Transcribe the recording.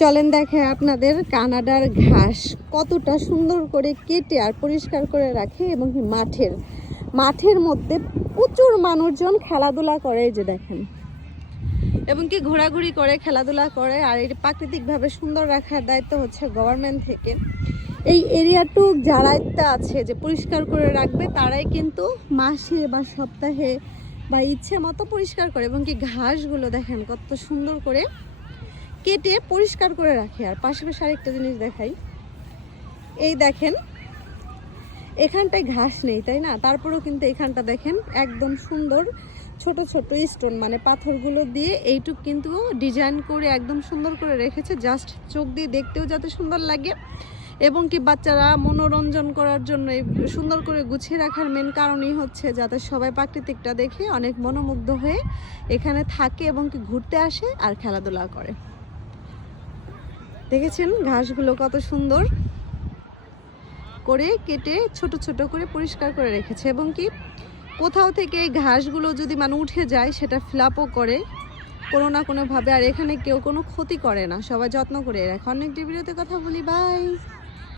চলেন দেখে আপনাদের কানাডার ঘাস কতটা সুন্দর করে কেটে আর পরিষ্কার করে রাখে এবং মাঠের মধ্যে প্রচুর মানুষজন খেলাধুলা করে, এই যে দেখেন, এবং কি ঘোরাঘুরি করে খেলাধুলা করে। আর এই প্রাকৃতিকভাবে সুন্দর রাখার দায়িত্ব হচ্ছে গভর্নমেন্ট থেকে। এই এরিয়াটুক যারা আছে যে পরিষ্কার করে রাখবে তারাই কিন্তু মাসে বা সপ্তাহে বা ইচ্ছে মতো পরিষ্কার করে, এবং কি ঘাসগুলো দেখেন কত সুন্দর করে কেটে পরিষ্কার করে রাখে। আর পাশাপাশি আরেকটা জিনিস দেখাই, এই দেখেন এখানটায় ঘাস নেই তাই না, তারপরেও কিন্তু এখানটা দেখেন একদম সুন্দর ছোট ছোট স্টোন মানে পাথরগুলো দিয়ে এইটুক কিন্তু ডিজাইন করে একদম সুন্দর করে রেখেছে, জাস্ট চোখ দিয়ে দেখতেও যাতে সুন্দর লাগে। এবং কি বাচ্চারা মনোরঞ্জন করার জন্য এই সুন্দর করে গুছিয়ে রাখার মেন কারণই হচ্ছে যাতে সবাই প্রাকৃতিকটা দেখে অনেক মনোমুগ্ধ হয়ে এখানে থাকে এবং কি ঘুরতে আসে আর খেলাধুলা করে। দেখেছেন ঘাসগুলো কত সুন্দর করে কেটে ছোট ছোট করে পরিষ্কার করে রেখেছে, এবং কি কোথাও থেকে এই ঘাসগুলো যদি উঠে যায় সেটা ফ্ল্যাপও করে কোনো না কোনোভাবে। আর এখানে কেউ কোনো ক্ষতি করে না, সবাই যত্ন করে রাখে। অনেক ভিডিওতে কথা বলি, বাই।